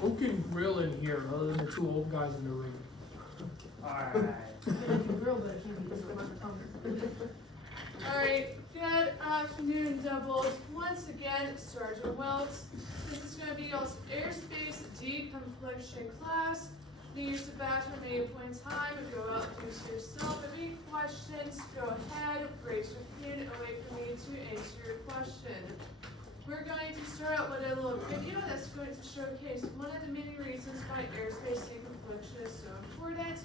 Who can grill in here other than the two old guys in the ring? Alright. Alright, good afternoon, doubles. Once again, Sergeant Wilkes. This is going to be y'all's airspace deconfliction class. Use the bathroom at any point in time. Go out and do yourself. If any questions, go ahead, raise your hand, and wait for me to answer your question. We're going to start out with a little video that's going to showcase one of the many reasons why airspace deconfliction is so important.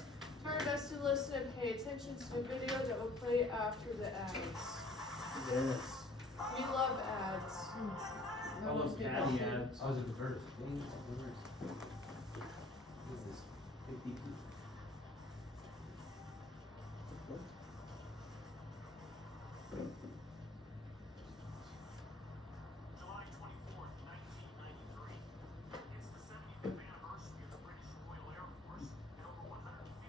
Try our best to listen and pay attention to the video that will play after the ads. Yes. We love ads. I love caddy ads. I was at the verse. What is this? 50 feet. July 24th, 1993. It's the 75th anniversary of the British Royal Air Force, and over 150,000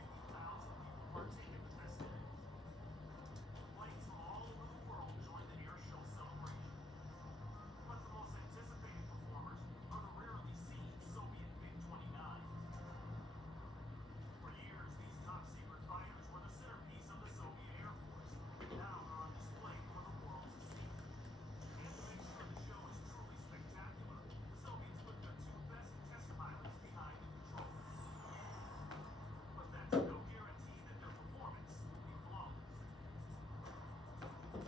people partake in the festivities. Flights from all over the world join the air show celebration. But the most anticipated performers are the rarely seen Soviet MiG-29. For years, these top-secret fighters were the centerpiece of the Soviet Air Force. Now they're on display for the world to see. And to make sure the show is truly spectacular, the Soviets put their two best test pilots behind the controls. But that's no guarantee that their performance will be flawless.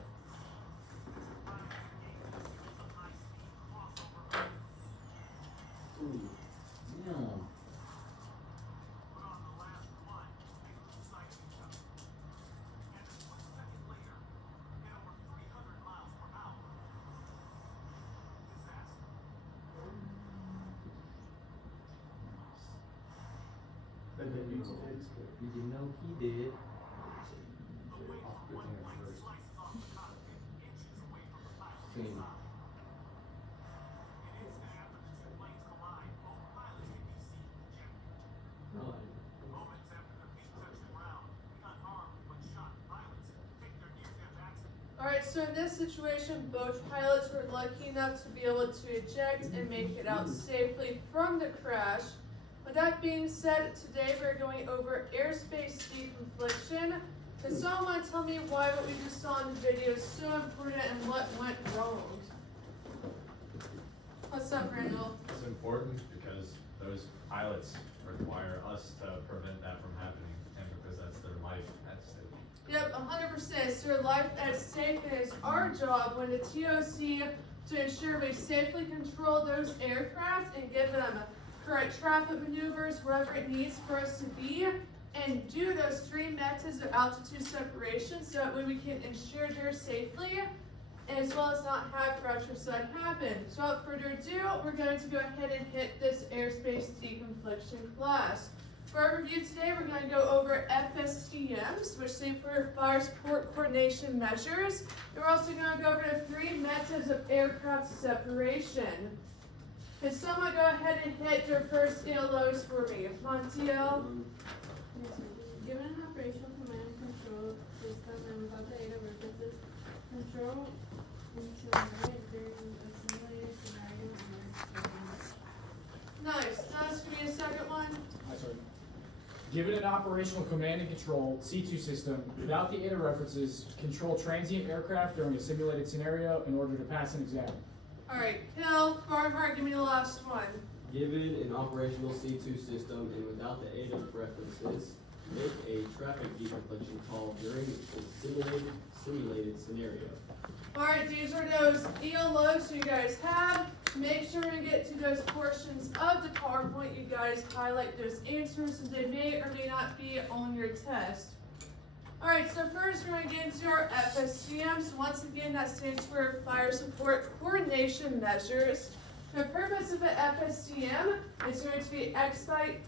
As the pilots engage in a series of high-speed crossover Ooh. Yeah. but on the last one, they lose sight of each other. And a split second later, at over 300 miles per hour, disaster. But then you did. You didn't know he did. The weight from one blade slices off the cockpit inches away from the pilot's Same. side. An instant after the two planes collide, both pilots can be seen ejected. Really? Moments after their feet touch the ground, the unarmed but shot pilots take their near-death accident. Alright, so in this situation, both pilots were lucky enough to be able to eject and make it out safely from the crash. With that being said, today we're going over airspace deconfliction. Can someone tell me why what we just saw in the video is so important and what went wrong? What's up, Randall? It's important because those pilots require us to prevent that from happening, and because that's their life at stake. Yep, 100%. It's their life at stake, and it's our job when the TOC to ensure we safely control those aircraft and give them correct traffic maneuvers wherever it needs for us to be, and do those three methods of altitude separation so that way we can ensure they're safely, as well as not have crashes that happen. So without further ado, we're going to go ahead and hit this airspace deconfliction class. For our review today, we're going to go over FSTMs, which stand for Fire Support Coordination Measures. And we're also going to go over the three methods of aircraft separation. Can someone go ahead and hit their first ELOs for me? Montiel? Given an operational command and control system and without the aid of references, control during a simulated scenario Nice. Now let's give me a second one. Hi, sir. Given an operational command and control C2 system, without the aid of references, control transient aircraft during a simulated scenario in order to pass an exam. Alright, Kel, Barnhart, give me the last one. Given an operational C2 system and without the aid of references, make a traffic deconfliction call during a simulated scenario. Alright, these are those ELOs you guys have. Make sure when you get to those portions of the PowerPoint, you guys highlight those answers, and they may or may not be on your test. Alright, so first we're going to get into our FSTMs. Once again, that stands for Fire Support Coordination Measures. The purpose of an FSTM is going to be expedite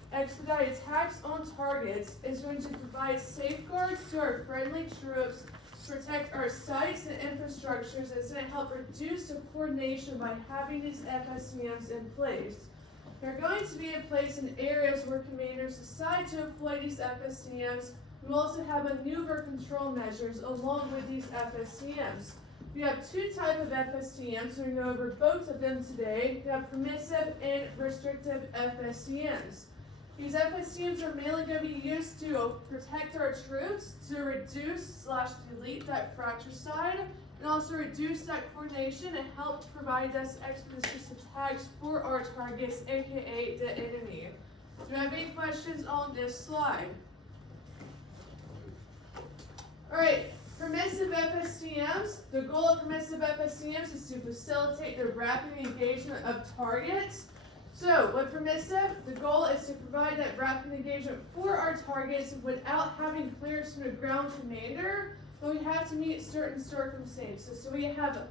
attacks on targets. It's going to provide safeguards to our friendly troops, protect our sites and infrastructures. It's going to help reduce the coordination by having these FSTMs in place. They're going to be in place in areas where commanders decide to employ these FSTMs. We also have maneuver control measures along with these FSTMs. We have two types of FSCMs, so we're going to go over both of them today. We have permissive and restrictive FSCMs. These FSCMs are mainly going to be used to protect our troops, to reduce/delete that fracture side, and also reduce that coordination and help provide us expeditious attacks for our targets, aka the enemy. Do you have any questions on this slide? Alright, permissive FSCMs. The goal of permissive FSCMs is to facilitate the rapid engagement of targets. So, with permissive, the goal is to provide that rapid engagement for our targets without having clearance from the ground commander, but we have to meet certain circumstances. So we have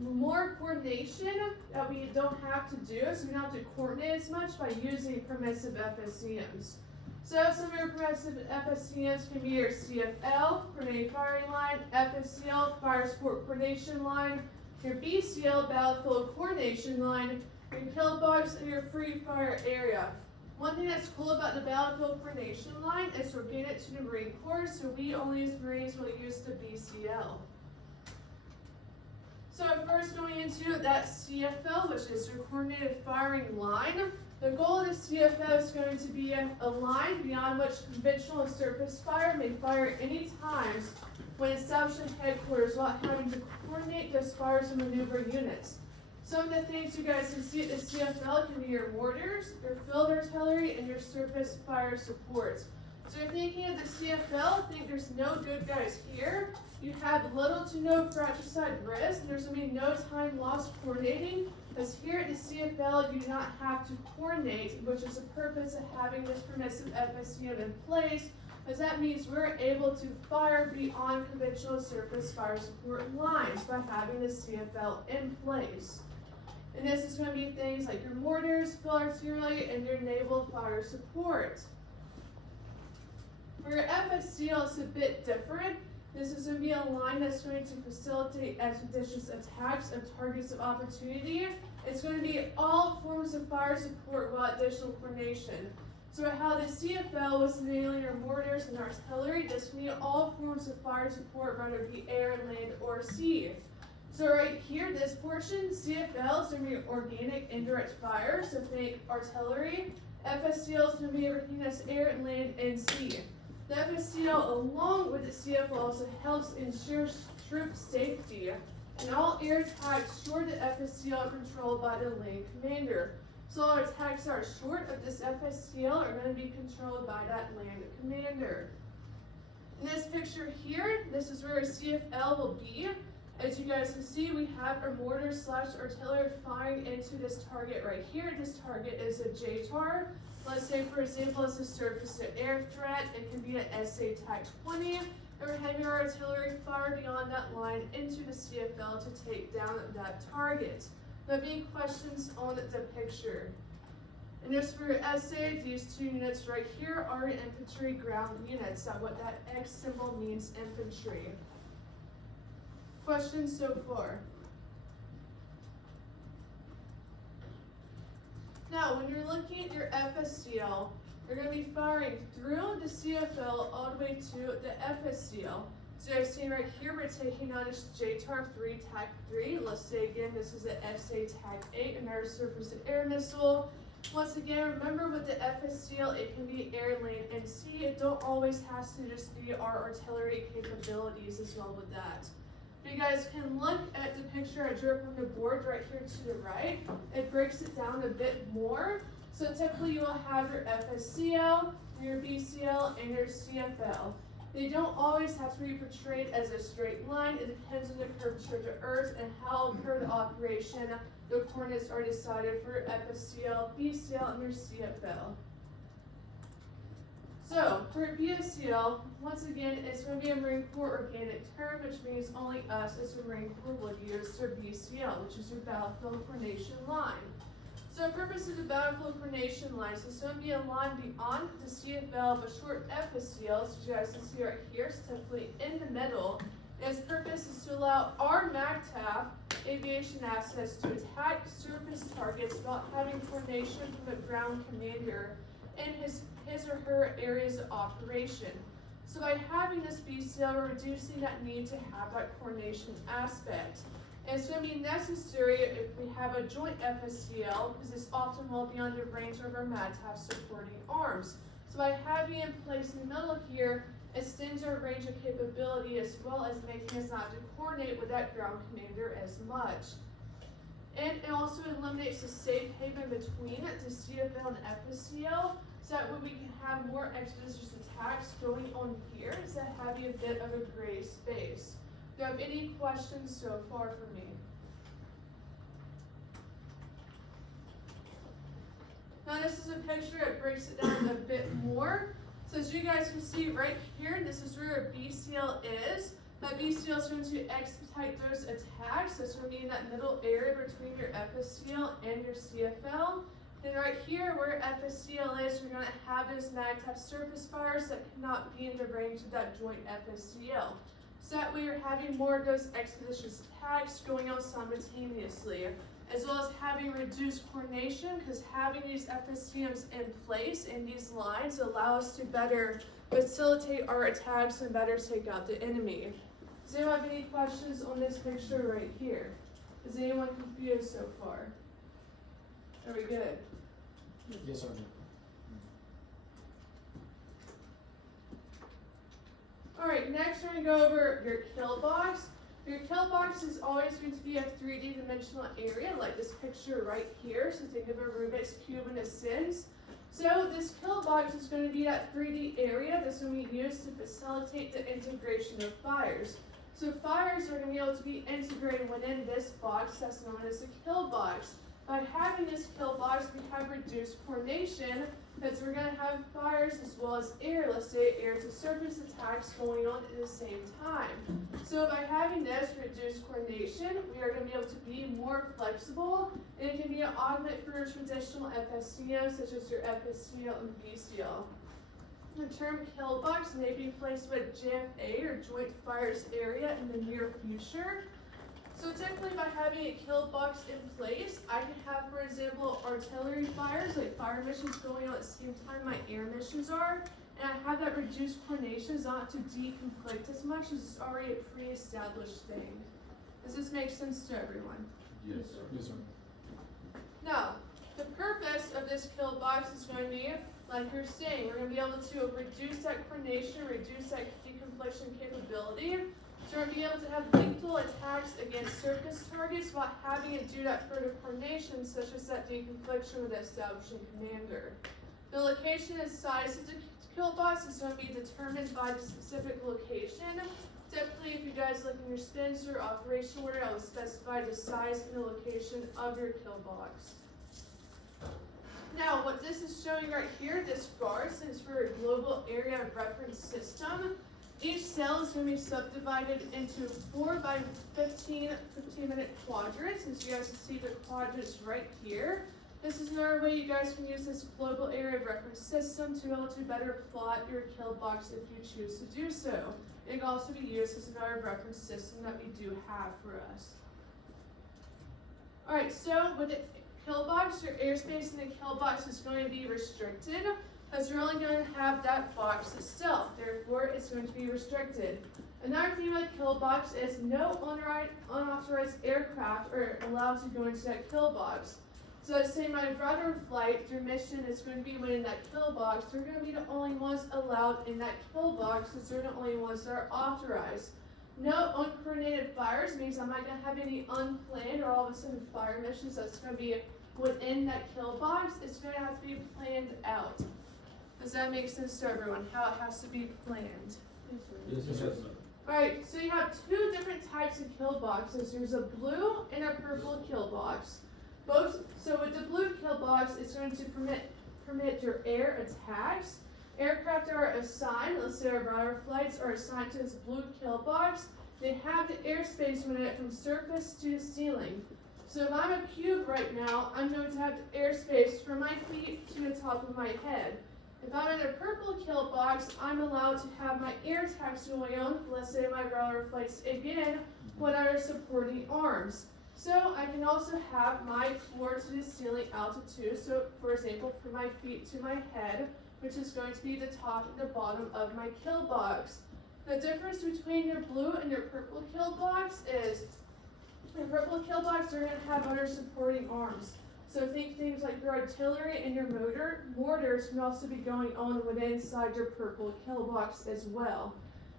more coordination that we don't have to do, so we don't have to coordinate as much by using permissive FSCMs. So some of your permissive FSCMs can be your CFL, Coordinated Firing Line, FSCL, Fire Support Coordination Line, your BCL, Battlefield Coordination Line, your kill box, and your free fire area. One thing that's cool about the Battlefield Coordination Line is we're getting it to the Marine Corps, so we only as Marines will use the BCL. So first going into that CFL, which is your Coordinated Firing Line. The goal of the CFL is going to be a line beyond which conventional and surface fire may fire any times when establishing headquarters without having to coordinate those fires and maneuver units. Some of the things you guys can see at the CFL can be your mortars, your field artillery, and your surface fire supports. So you're thinking of the CFL, think there's no good guys here. You have little to no fratricide risk, and there's going to be no time lost coordinating, because here at the CFL you do not have to coordinate, which is the purpose of having this permissive FSCM in place, because that means we're able to fire beyond conventional surface fire support lines by having the CFL in place. And this is going to be things like your mortars, field artillery, and your naval fire support. For your FSCL, it's a bit different. This is going to be a line that's going to facilitate expeditious attacks of targets of opportunity. It's going to be all forms of fire support without additional coordination. So how the CFL was mainly your mortars and artillery, this can be all forms of fire support, whether it be air, land, or sea. So right here, this portion, CFL is going to be organic indirect fire, so think artillery. FSCL is going to be everything that's air, land, and sea. The FSCL, along with the CFL, also helps ensure troop safety, and all air attacks short of the FSCL are controlled by the land commander. So all attacks that are short of this FSCL are going to be controlled by that land commander. In this picture here, this is where a CFL will be. As you guys can see, we have our mortar/artillery firing into this target right here. This target is a JTAR. Let's say, for example, it's a surface-to-air threat. It can be an SA TAC-20, and we're having our artillery fire beyond that line into the CFL to take down that target. Now, any questions on the picture? And just for your essay, these two units right here are infantry ground units. That's what that X symbol means, infantry. Questions so far? Now, when you're looking at your FSCL, you're going to be firing through the CFL all the way to the FSCL. So you're seeing right here, we're taking on this JTAR-3 TAC-3. Let's say again, this is an SA TAC-8, another surface-to-air missile. Once again, remember with the FSCL, it can be air, land, and sea. It don't always has to just be our artillery capabilities as well with that. You guys can look at the picture I drew up on the board right here to the right. It breaks it down a bit more. So typically you will have your FSCL, your BCL, and your CFL. They don't always have to be portrayed as a straight line. It depends on the curvature of the earth and how per the operation the coordinates are decided for your FSCL, BCL, and your CFL. So, for BSCL, once again, it's going to be a Marine Corps organic term, which means only us as a Marine Corps would use their BCL, which is your Battlefield Coordination Line. So, the purpose of the Battlefield Coordination Line, so it's going to be a line beyond the CFL, but short FSCL, so you guys can see right here, it's typically in the middle. Its purpose is to allow our MACTAF aviation assets to attack surface targets without having coordination from the ground commander in his or her areas of operation. So by having this BCL, we're reducing that need to have that coordination aspect. And it's going to be necessary if we have a joint FSCL, because this often will be under range of our mat to have supporting arms. So by having it placed in the middle here, extends our range of capability as well as making us not to coordinate with that ground commander as much. And it also eliminates the safe haven between the CFL and FSCL, so that way we can have more expeditious attacks going on here, so having a bit of a gray space. Do you have any questions so far for me? Now this is a picture that breaks it down a bit more. So as you guys can see right here, this is where a BCL is. That BCL is going to expedite those attacks. That's going to be in that middle area between your FSCL and your CFL. Then right here where FSCL is, we're going to have those mag-type surface fires that cannot be in the range of that joint FSCL. So that way you're having more of those expeditious attacks going on simultaneously, as well as having reduced coordination, because having these FSCMs in place in these lines allow us to better facilitate our attacks and better take out the enemy. Does anyone have any questions on this picture right here? Is anyone confused so far? Are we good? Yes, sir. Alright, next we're going to go over your kill box. Your kill box is always going to be a 3D dimensional area, like this picture right here. So think of a Rubik's Cube in a sense. So this kill box is going to be that 3D area that's going to be used to facilitate the integration of fires. So fires are going to be able to be integrated within this box that's known as a kill box. By having this kill box, we have reduced coordination, because we're going to have fires as well as air, let's say air to surface attacks going on at the same time. So by having this reduced coordination, we are going to be able to be more flexible, and it can be an augment for your traditional FSCM, such as your FSCL and BCL. The term kill box may be placed with JFA or Joint Fires Area in the near future. So typically by having a kill box in place, I can have, for example, artillery fires, like fire missions going on at the same time my air missions are, and I have that reduced coordination not to deconflict as much as it's already a pre-established thing. Does this make sense to everyone? Yes, sir. Yes, sir. Now, the purpose of this kill box is going to be, like you're saying, we're going to be able to reduce that coordination, reduce that deconfliction capability. So we're going to be able to have lethal attacks against surface targets while having it do that further coordination, such as that deconfliction with the establishing commander. The location and size of the kill box is going to be determined by the specific location. Typically, if you guys look in your Spencer operational order, I will specify the size and the location of your kill box. Now, what this is showing right here, this bar stands for a global area reference system. Each cell is going to be subdivided into 4 by 15-minute quadrants, and so you guys can see the quadrants right here. This is another way you guys can use this global area reference system to be able to better plot your kill box if you choose to do so. It can also be used as another reference system that we do have for us. Alright, so with the kill box, your airspace in the kill box is going to be restricted, because you're only going to have that box itself. Therefore, it's going to be restricted. Another thing about kill box is no unauthorized aircraft are allowed to go into that kill box. So let's say my rudder flight, your mission is going to be within that kill box. They're going to be the only ones allowed in that kill box, because they're the only ones that are authorized. No uncoordinated fires means I'm not going to have any unplanned or all of a sudden fire missions that's going to be within that kill box. It's going to have to be planned out. Does that make sense to everyone? How it has to be planned? Yes, sir. Alright, so you have two different types of kill boxes. There's a blue and a purple kill box. So with the blue kill box, it's going to permit your air attacks. Aircraft are assigned, let's say our rudder flights are assigned to this blue kill box. They have the airspace within it from surface to ceiling. So if I'm a cube right now, I'm going to have the airspace from my feet to the top of my head. If I'm in a purple kill box, I'm allowed to have my air attacks going on, let's say my rudder flights again, with our supporting arms. So I can also have my floor to the ceiling altitude. So for example, from my feet to my head, which is going to be the top and the bottom of my kill box. The difference between your blue and your purple kill box is your purple kill box are going to have other supporting arms. So think things like your artillery and your mortars can also be going on within inside your purple kill box as well.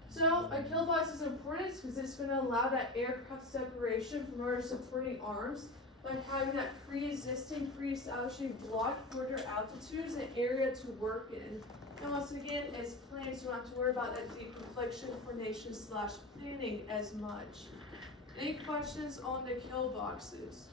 So a kill box is important because it's going to allow that aircraft separation from other supporting arms by having that pre-existing, pre-establishing block for their altitudes and area to work in. And once again, as planned, you don't have to worry about that deconfliction, coordination / planning as much. Any questions on the kill boxes?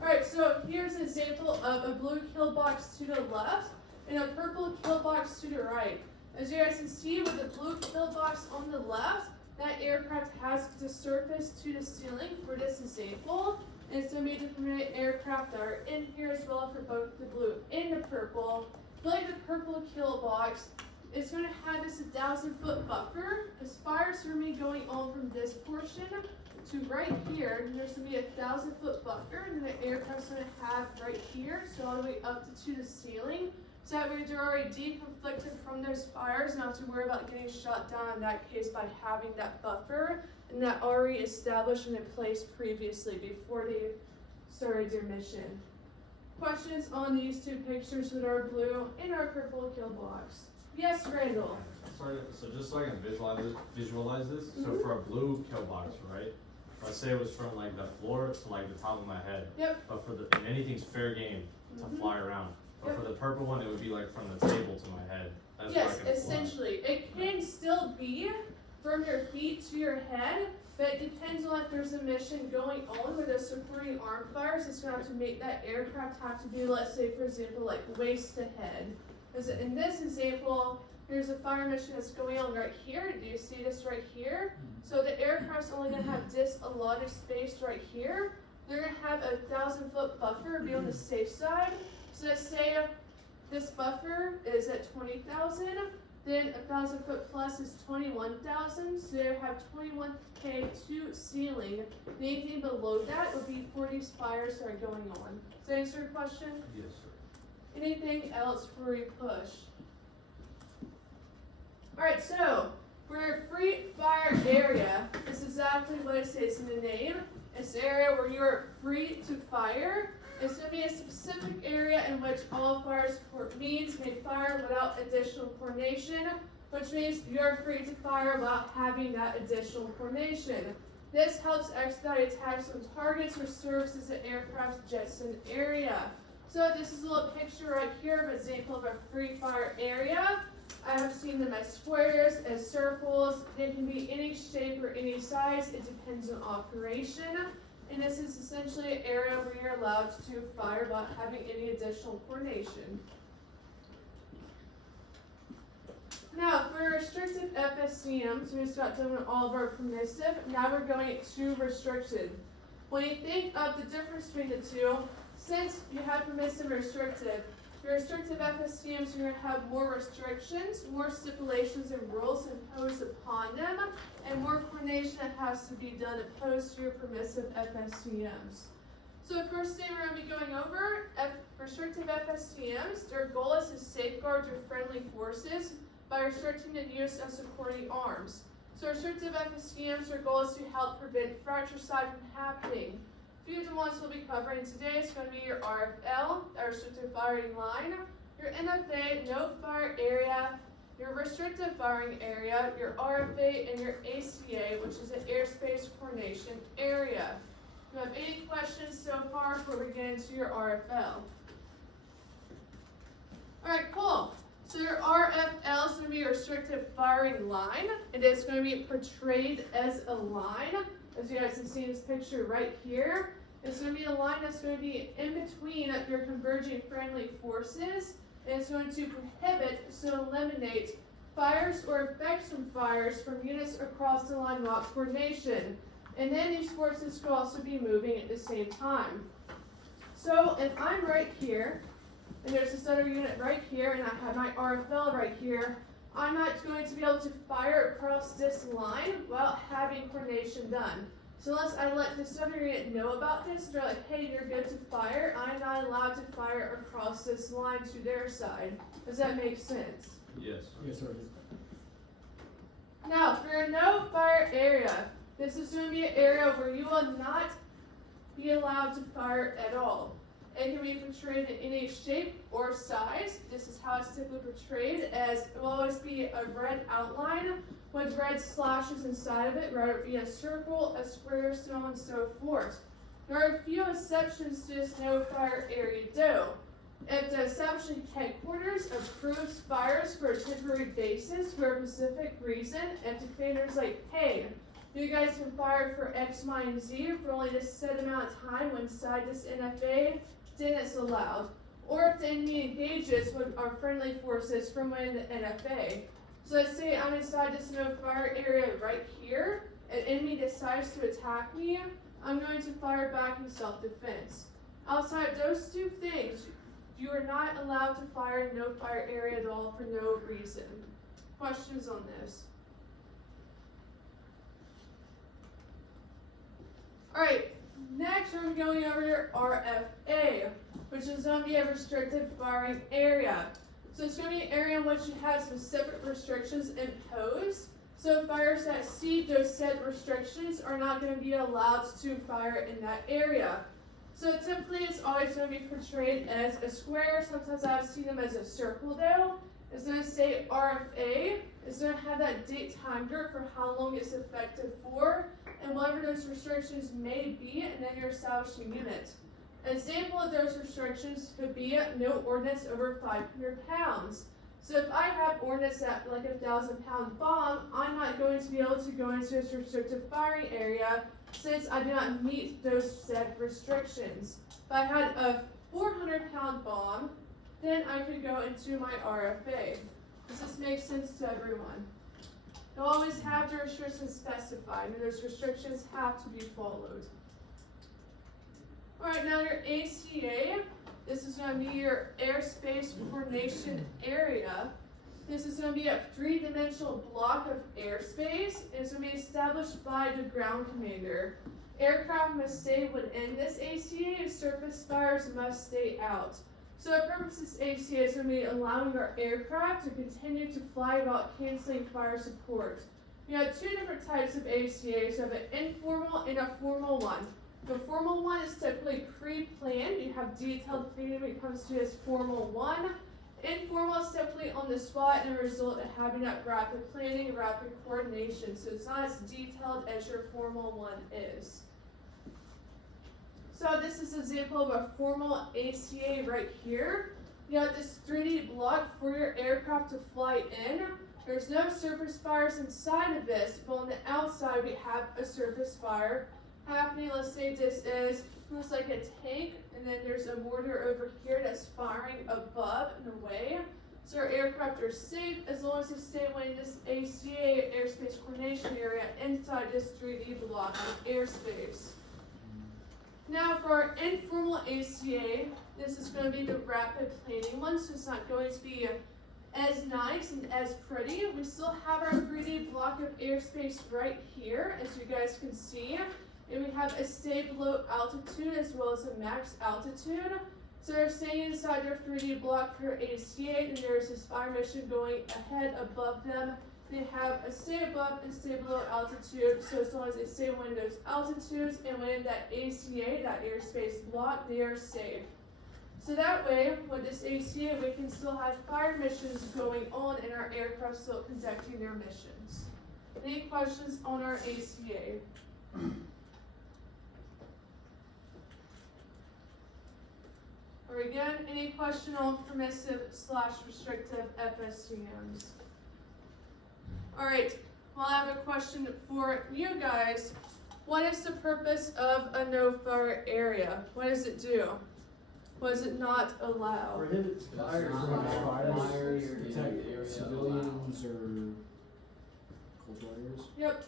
Alright, so here's an example of a blue kill box to the left and a purple kill box to the right. As you guys can see with the blue kill box on the left, that aircraft has the surface to the ceiling for this example. And it's going to be different aircraft that are in here as well for both the blue and the purple. Like the purple kill box, it's going to have this 1,000-foot buffer. As fires are going to be going on from this portion to right here, and there's going to be a 1,000-foot buffer, and the aircraft's going to have right here, so all the way up to the ceiling. So that way they're already deconflicted from those fires, not to worry about getting shot down in that case by having that buffer, and that already established and in place previously before they started their mission. Questions on these two pictures with our blue and our purple kill box? Yes, Randall? Sorry, so just so I can visualize this, so for a blue kill box, right? Let's say it was from like the floor to like the top of my head. Yep. But and anything's fair game to fly around. But for the purple one, it would be like from the table to my head. That's Yes, where I can essentially. It can still be from your feet to your head, but it depends on if there's a mission going on with the supporting arm fires. It's going to have to make that aircraft have to be, let's say, for example, like waist to head. Because in this example, there's a fire mission that's going on right here. Do you see this right here? So the aircraft's only going to have this allotted space right here. They're going to have a 1,000-foot buffer, be on the safe side. So let's say this buffer is at 20,000, then 1,000-foot plus is 21,000, so they have 21K to ceiling. Anything below that would be 40 fires that are going on. Does that answer your question? Yes, sir. Anything else before we push? Alright, so for a free fire area, it's exactly what it says in the name. It's the area where you're free to fire. It's going to be a specific area in which all fire support means may fire without additional coordination, which means you're free to fire without having that additional coordination. This helps expedite attacks on targets or serves as an aircraft's jettison area. So this is a little picture right here of an example of a free fire area. I have seen them as squares, as circles. They can be any shape or any size. It depends on operation. And this is essentially an area where you're allowed to fire without having any additional coordination. Now, for restricted FSCMs, we just got done with all of our permissive. Now we're going to restricted. When you think of the difference between the two, since you have permissive and restrictive, your restrictive FSCMs, you're going to have more restrictions, more stipulations and rules imposed upon them, and more coordination that has to be done opposed to your permissive FSCMs. So the first thing we're going to be going over, restrictive FSCMs, their goal is to safeguard your friendly forces by restricting the use of supporting arms. So restrictive FSCMs, their goal is to help prevent fratricide from happening. A few of the ones we'll be covering today is going to be your RFL, our restricted firing line, your NFA, no fire area, your restricted firing area, your RFA, and your ACA, which is an airspace coordination area. Do you have any questions so far before we get into your RFL? Alright, cool. So your RFL is going to be a restricted firing line. It is going to be portrayed as a line. As you guys can see in this picture right here, it's going to be a line that's going to be in between your converging friendly forces, and it's going to prohibit, so eliminate, fires or effects from fires from units across the line without coordination. And then these forces could also be moving at the same time. So if I'm right here, and there's this other unit right here, and I have my RFL right here, I'm not going to be able to fire across this line without having coordination done. So unless I let this other unit know about this, they're like, hey, you're good to fire, I'm not allowed to fire across this line to their side. Does that make sense? Yes. Yes, sir. Now, for a no fire area, this is going to be an area where you will not be allowed to fire at all. It can be portrayed in any shape or size. This is how it's typically portrayed, as it will always be a red outline with red slashes inside of it, whether it be a circle, a square, so on and so forth. There are a few exceptions to this no fire area though. If the establishment headquarters approves fires for a temporary basis for a specific reason, if the commander's like, hey, you guys can fire for X, Y, and Z for only this set amount of time when inside this NFA, then it's allowed. Or if the enemy engages with our friendly forces from within the NFA. So let's say I'm inside this no fire area right here, an enemy decides to attack me, I'm going to fire back in self-defense. Outside of those two things, you are not allowed to fire in no fire area at all for no reason. Questions on this? Alright, next we're going over your RFA, which is going to be a restricted firing area. So it's going to be an area in which you have specific restrictions imposed. So fires that exceed those set restrictions are not going to be allowed to fire in that area. So typically it's always going to be portrayed as a square. Sometimes I've seen them as a circle though. It's going to say RFA. It's going to have that date timer for how long it's effective for and whatever those restrictions may be, and then your establishing unit. An example of those restrictions could be no ordnance over 500 pounds. So if I have ordnance at like a 1,000-pound bomb, I'm not going to be able to go into this restricted firing area since I do not meet those said restrictions. If I had a 400-pound bomb, then I could go into my RFA. Does this make sense to everyone? You'll always have the restrictions specified, and those restrictions have to be followed. Alright, now your ACA, this is going to be your airspace coordination area. This is going to be a three-dimensional block of airspace, and it's going to be established by the ground commander. Aircraft must stay within this ACA, and surface fires must stay out. So the purpose of this ACA is going to be allowing our aircraft to continue to fly without canceling fire support. You have two different types of ACAs. You have an informal and a formal one. The formal one is typically pre-planned. You have detailed planning when it comes to this formal one. Informal is typically on the spot and a result of having that rapid planning and rapid coordination. So it's not as detailed as your formal one is. So this is an example of a formal ACA right here. You have this 3D block for your aircraft to fly in. There's no surface fires inside of this, but on the outside we have a surface fire happening. Let's say this looks like a tank, and then there's a mortar over here that's firing above and away. So our aircraft are safe as long as they stay within this ACA, airspace coordination area, inside this 3D block of airspace. Now for our informal ACA, this is going to be the rapid planning one, so it's not going to be as nice and as pretty. We still have our 3D block of airspace right here, as you guys can see. And we have a stay below altitude as well as a max altitude. So they're staying inside their 3D block for ACA, and there's this fire mission going ahead above them. They have a stay above and stay below altitude, so as long as they stay within those altitudes and within that ACA, that airspace block, they are safe. So that way, with this ACA, we can still have fire missions going on and our aircraft still conducting their missions. Any questions on our ACA? Or again, any question on permissive/restrictive FSCMs? Alright, well I have a question for you guys. What is the purpose of a no-fire area? What does it do? What does it not allow? Prohibits fire Prevent from fires, fires in the protect area civilians or cultural areas. Yep.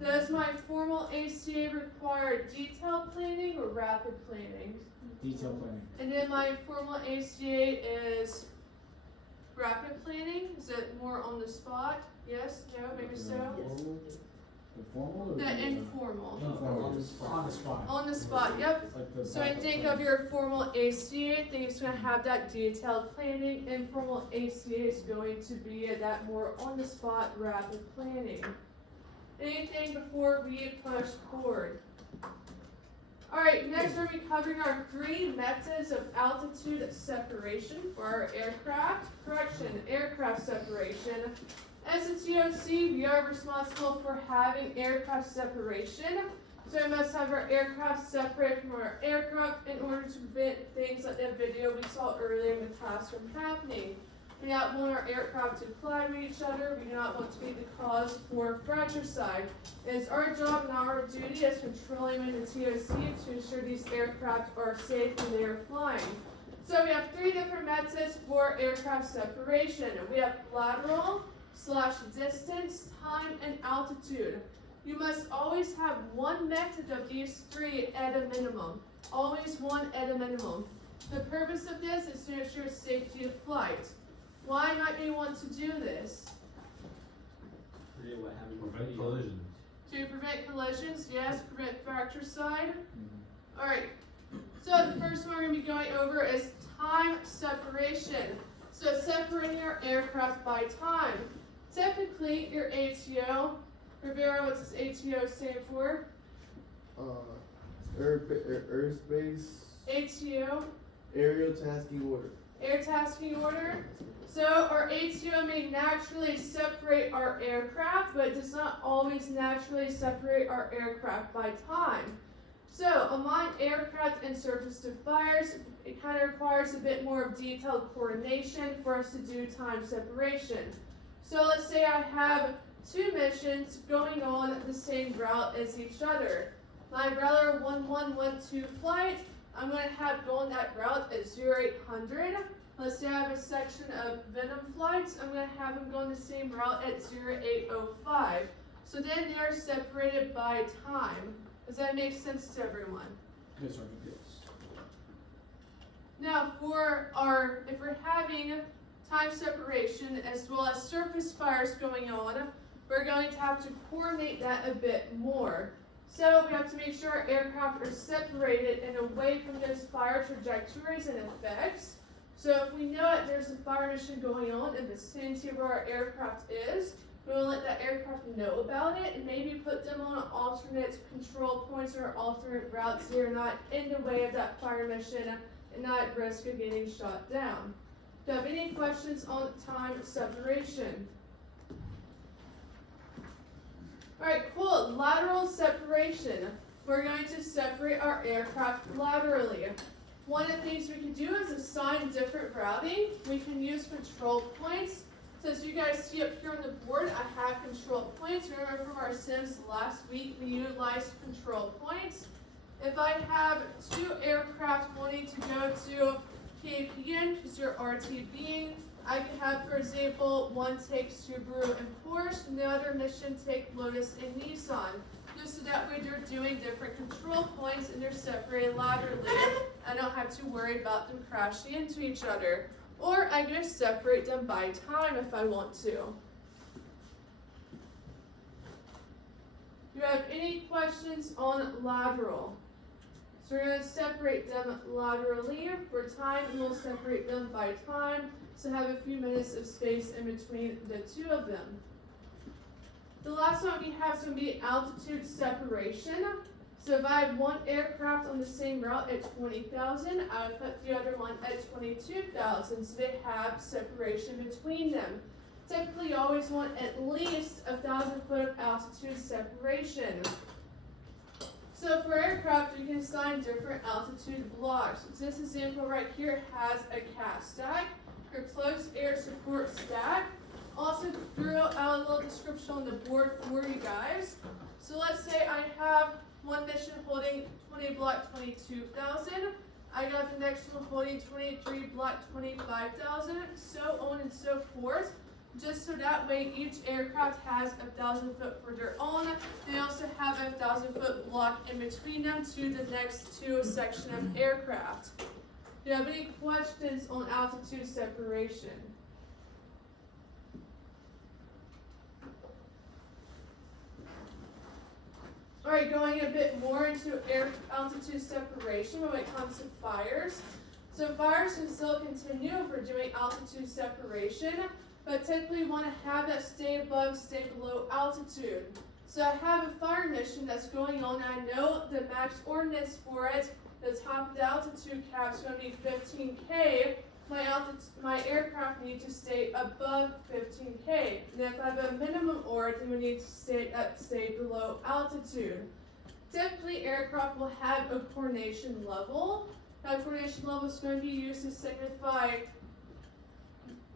Does my formal ACA require detailed planning or rapid planning? Detailed planning. And then my formal ACA is rapid planning? Is it more on the spot? Yes, no, maybe so? The formal or The the, informal. On the On the spot. spot. On the spot, yep. It's like the So I backup think plan. of your formal ACA, then it's gonna have that detailed planning. Informal ACA is going to be that more on the spot rapid planning. Anything before we push forward? Alright, next we're gonna be covering our 3 methods of altitude separation for our aircraft. Correction, aircraft separation. As a TOC, we are responsible for having aircraft separation. So we must have our aircraft separated from our aircraft in order to prevent things like that video we saw earlier in the class from happening. We do not want our aircraft to collide with each other. We do not want to be the cause for fratricide. It is our job and our duty as controlling in the TOC to ensure these aircraft are safe when they are flying. So we have 3 different methods for aircraft separation. We have lateral, /distance, time, and altitude. You must always have one method of these 3 at a minimum. Always one at a minimum. The purpose of this is to ensure safety of flight. Why might we want to do this? Forget what happened in the Prevent video. collisions. To prevent collisions, yes, prevent fratricide. Mhm. Alright, so the first one we're going to be going over is time separation. So separating your aircraft by time. Typically, your ATO, Rivera, what's this ATO stand for? Airspace ATO, aerial tasking order. air tasking order. So our ATO may naturally separate our aircraft, but it does not always naturally separate our aircraft by time. So among aircraft and surface to fires, it kind of requires a bit more of detailed coordination for us to do time separation. So let's say I have 2 missions going on the same route as each other. My Umbrella 1112 flight, I'm going to have going that route at 0800. Let's say I have a section of Venom flights, I'm going to have them going the same route at 0805. So then they are separated by time. Does that make sense to everyone? Yes, Sergeant, yes. Now if we're having time separation as well as surface fires going on, we're going to have to coordinate that a bit more. So we have to make sure our aircraft are separated and away from those fire trajectories and effects. So if we know that there's a fire mission going on in the vicinity of where our aircraft is, we will let that aircraft know about it and maybe put them on alternate control points or alternate routes so they're not in the way of that fire mission and not at risk of getting shot down. Do you have any questions on time separation? Alright, cool. Lateral separation. We're going to separate our aircraft laterally. One of the things we can do is assign different routing. We can use control points. So as you guys see up here on the board, I have control points. Remember from our sims last week, we utilized control points. If I have 2 aircraft wanting to go to KPN, which is your RTB, I can have, for example, one take Subaru and Porsche, and the other mission take Lotus and Nissan. Just so that way they're doing different control points and they're separated laterally. I don't have to worry about them crashing into each other. Or I can just separate them by time if I want to. Do you have any questions on lateral? So we're going to separate them laterally for time, and we'll separate them by time, so have a few minutes of space in between the 2 of them. The last one we have is going to be altitude separation. So if I have one aircraft on the same route at 20,000, I would put the other one at 22,000, so they have separation between them. Typically, you always want at least 1,000 foot of altitude separation. So for aircraft, you can assign different altitude blocks. So this example right here has a CAS stack, your close air support stack. Also threw out a little description on the board for you guys. So let's say I have one mission holding 20 block 22,000. I got the next one holding 23 block 25,000, so on and so forth. Just so that way each aircraft has 1,000 foot for their own. They also have 1,000 foot block in between them to the next 2 section of aircraft. Do you have any questions on altitude separation? Alright, going a bit more into air altitude separation when it comes to fires. So fires can still continue if we're doing altitude separation, but typically want to have that stay above, stay below altitude. So I have a fire mission that's going on, and I know the max ordinance for it, the top of the altitude cap is going to be 15K. My aircraft need to stay above 15K. And if I have a minimum ord, then we need to stay below altitude. Typically, aircraft will have a coordination level. That coordination level is going to be used to signify,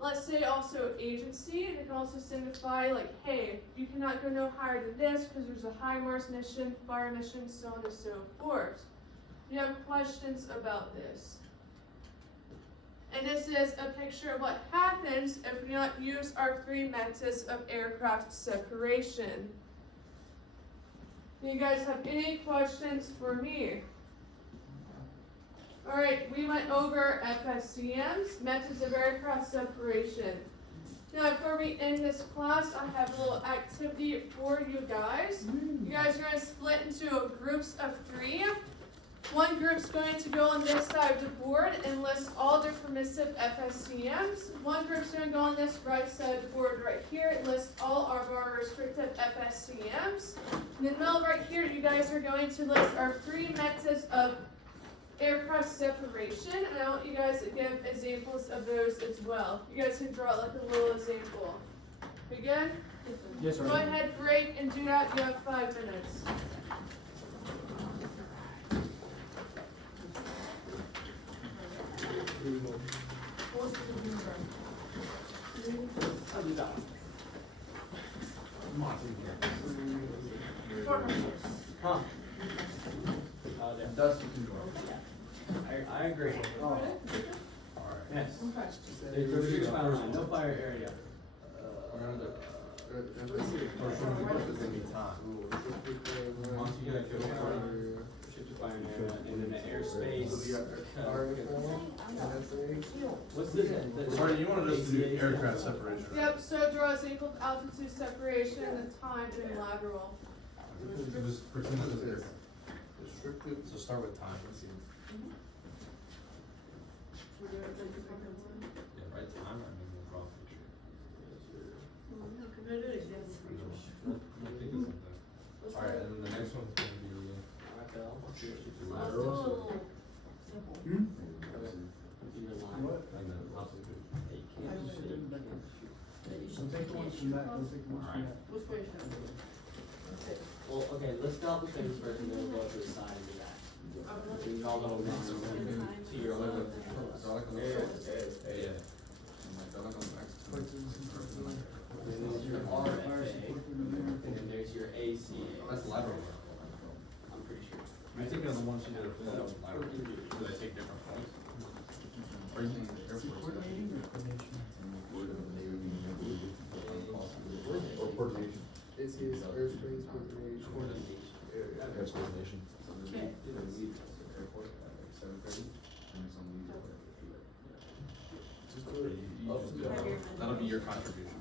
let's say, also agency. It can also signify, like, hey, you cannot go no higher than this because there's a high Mars mission, fire mission, so on and so forth. Do you have questions about this? And this is a picture of what happens if we do not use our 3 methods of aircraft separation. Do you guys have any questions for me? Alright, we went over FSCMs, methods of aircraft separation. Now, before we end this class, I have a little activity for you guys. You guys are going to split into groups of 3. One group's going to go on this side of the board and list all their permissive FSCMs. One group's going to go on this right side of the board right here and list all of our restrictive FSCMs. In the middle right here, you guys are going to list our 3 methods of aircraft separation, and I want you guys to give examples of those as well. You guys can draw like a little example. We good? Yes, sir. Go ahead, break, and do that. You have 5 minutes. Huh? Dusty control. I agree. Oh. Yes. Restricted fire line, no fire area. Restricted fire area, and then the airspace. What's the Sorry, you wanted us to do aircraft separation, right? Yep, so draw example of altitude separation and the time and lateral. It was pretend it was air. Restricted. So start with time. Let's see. Yeah, right time, I mean, we'll draw a picture. Alright, and then the next one's gonna be. Lateral. What? And then altitude. Don't take the ones from that, don't take the ones from that. Well, okay, let's stop the things first and then we'll go to the side and the back. And draw little lines to your left. Yeah. And then there's your RFA, and then there's your ACA. That's lateral. I'm pretty sure. Are you thinking of the ones you did at that was lateral? Do they take different points? Or you think Air Force? Coordinating or coordination? Or coordination? It's his airspace coordination. Coordination. That's coordination. Just do it. That'll be your contribution.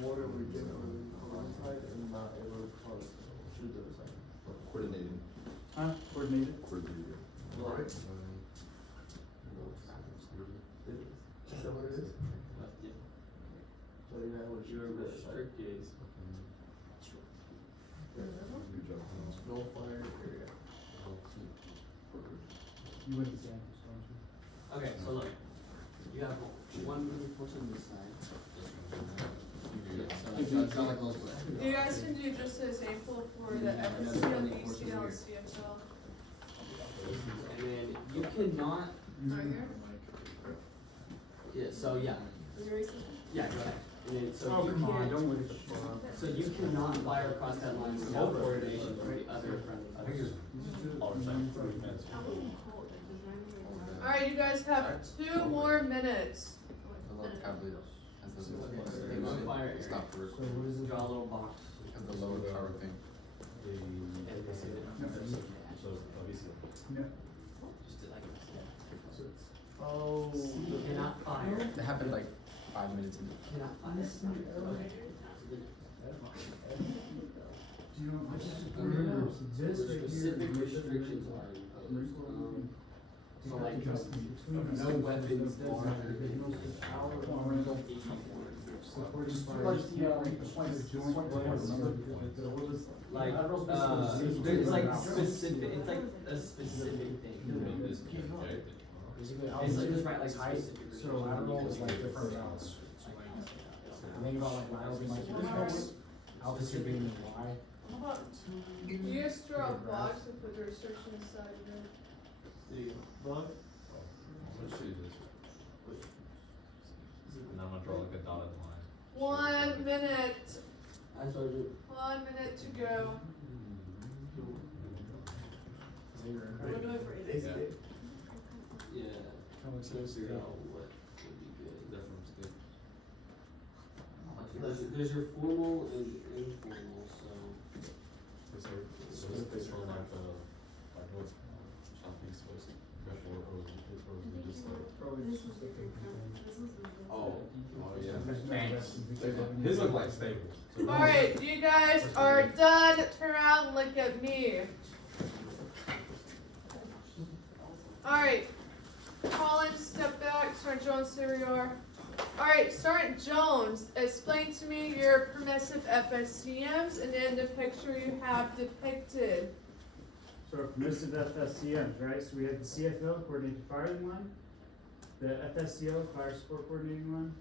Water we get on one side and not able to call it to the other side. Coordinating. Huh? Coordinated? Coordinated. Right. Is that what it is? Yeah. So you have what Your you restricted. Good job. no fire area. You went examples, don't you? Okay, so look, you have one force on this side. You guys can do just an example for the FSCL, the ECL, and CFL. And then you cannot, yeah, so yeah. Yeah, go ahead. And then, so Oh, you come on, can't, don't look at the so you cannot fire across that line without coordination with the other front. I think it's all the time, 3 minutes. Alright, you guys have 2 more minutes. No fire area. So what is it? Draw a little box. The lower tower thing. And this is it. So, obviously. Yeah. Just like Oh. you cannot fire. It happened like 5 minutes in. Cannot fire. Okay. Do you know, I just Where remember this right here. specific and this right restrictions here. are imposed. Marine Corps, So you have like, to just between the no sections, weapons there's no larger designated, than there's no power or Article anything. 81. Supporting Just fire, like just the, can't reach points, the joint points, or points, remember, points. because there was. Like, It's like specific, it's like a specific thing. This is objective. Basically, It's like just right, like height, specific. so lateral is like different routes. So like, the thing about like lateral being like different, altitude being Y. How about, you guys draw a box and put the restriction aside of it? The bug? Let's do this. And I'm gonna draw like a dotted line. 1 minute. I started. 1 minute to go. We're doing for 8 days a day. Yeah. Kind of Trying to figure like out what would be good. Different stick. There's your formal and informal, so. So this one like what, southeast west, special or just like. This was the big one. This was the big one. Oh, yeah. There's no rest. His look like staples. Alright, you guys are done. Turn around and look at me. Alright. Colin, step back. Sergeant Jones, here we are. Alright, Sergeant Jones, explain to me your permissive FSCMs and then the picture you have depicted. So our permissive FSCMs, right? So we have the CFL, Coordinated Firing Line, the FSCO, Fire Support Coordinating Line,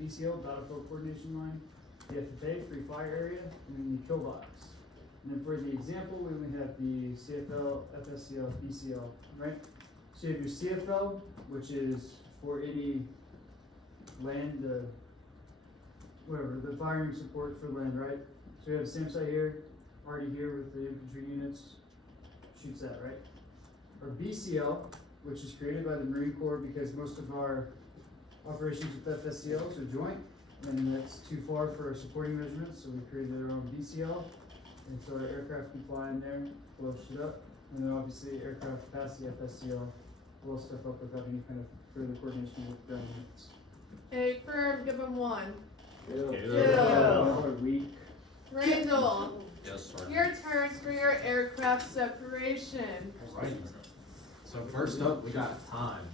BCO, Battlefield Coordination Line, the FFA, Free Fire Area, and then the kill box. And then for the example, we only have the CFL, FSCO, BCO, right? So you have your CFL, which is for any land, whatever, the firing support for land, right? So we have a SAM site here, already here with the infantry units, shoots that, right? Our BCL, which is created by the Marine Corps because most of our operations with FSCLs are joint, and that's too far for our supporting measurements, so we created our own BCL. And so our aircraft can fly in there, blow shit up, and then obviously aircraft past the FSCL blow stuff up without any kind of further coordination with ground units. Hey, firm, give him one. Another week. Randall, Yes, sir. your turn for your aircraft separation. Right. So first up, we got time.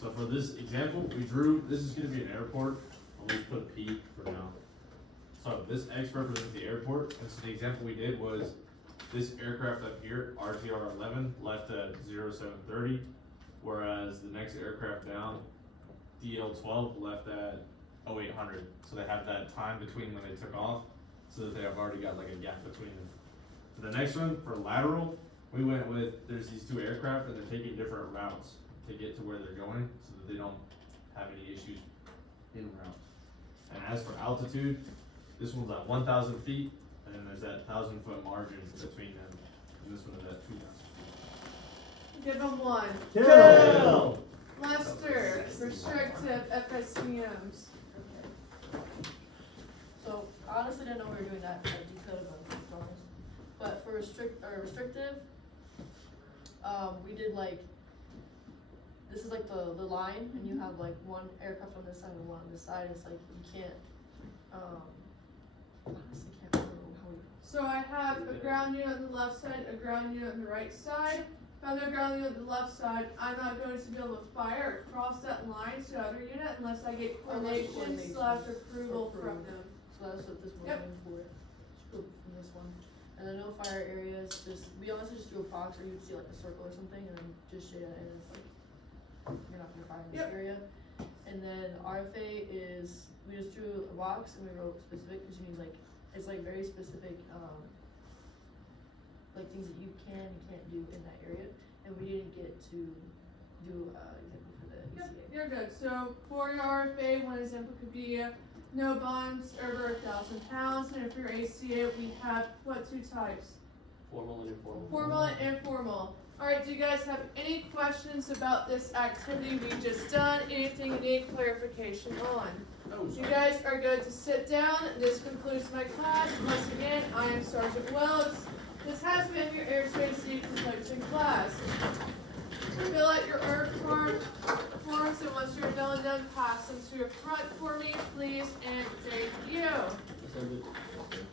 So for this example, we drew, this is gonna be an airport, I'll just put a P for now. So this X represents the airport, and so the example we did was this aircraft up here, RTR 11, left at 0730, whereas the next aircraft down, DL 12, left at 0800. So they have that time between when they took off, so that they have already got like a gap between them. For the next one, for lateral, we went with, there's these two aircraft and they're taking different routes to get to where they're going, so that they don't have any issues en route. And as for altitude, this one's at 1,000 feet, and then there's that 1,000-foot margin between them, and this one is at 2,000. Give him one. Kill! Lester, restrictive FSCMs. So I honestly didn't know we were doing that decode of drawings. But for restrictive, we did like, this is like the line, and you have like one aircraft on this side and one on this side. It's like you can't, honestly can't remember how we. So I have a ground unit on the left side, a ground unit on the right side. If I'm the ground unit on the left side, I'm not going to be able to fire across that line to other unit unless I get coordination / approval from them. So that's what this one's Yep. going for. From this one. And then no fire areas, just, we honestly just do a box, or you'd see like a circle or something, and then just shade it, and it's like, you're not gonna fire in this Yep. area. And then RFA is, we just drew a box and we wrote specific, because you need like, it's like very specific, like things that you can and can't do in that area. And we didn't get to do, example for the Yep, ECA. you're good. So for your RFA, one example could be no bombs over 1,000 pounds. And if you're ACA, we have what, two types? Formal and informal. Formal and informal. Alright, do you guys have any questions about this activity we just done? Anything you need clarification on? You guys are good to sit down. This concludes my class. Once again, I am Sergeant Wilkes. This has been your airspace deconfliction class. Fill out your ERG forms, and once you're done, pass them to your front for me, please, and thank you. So good.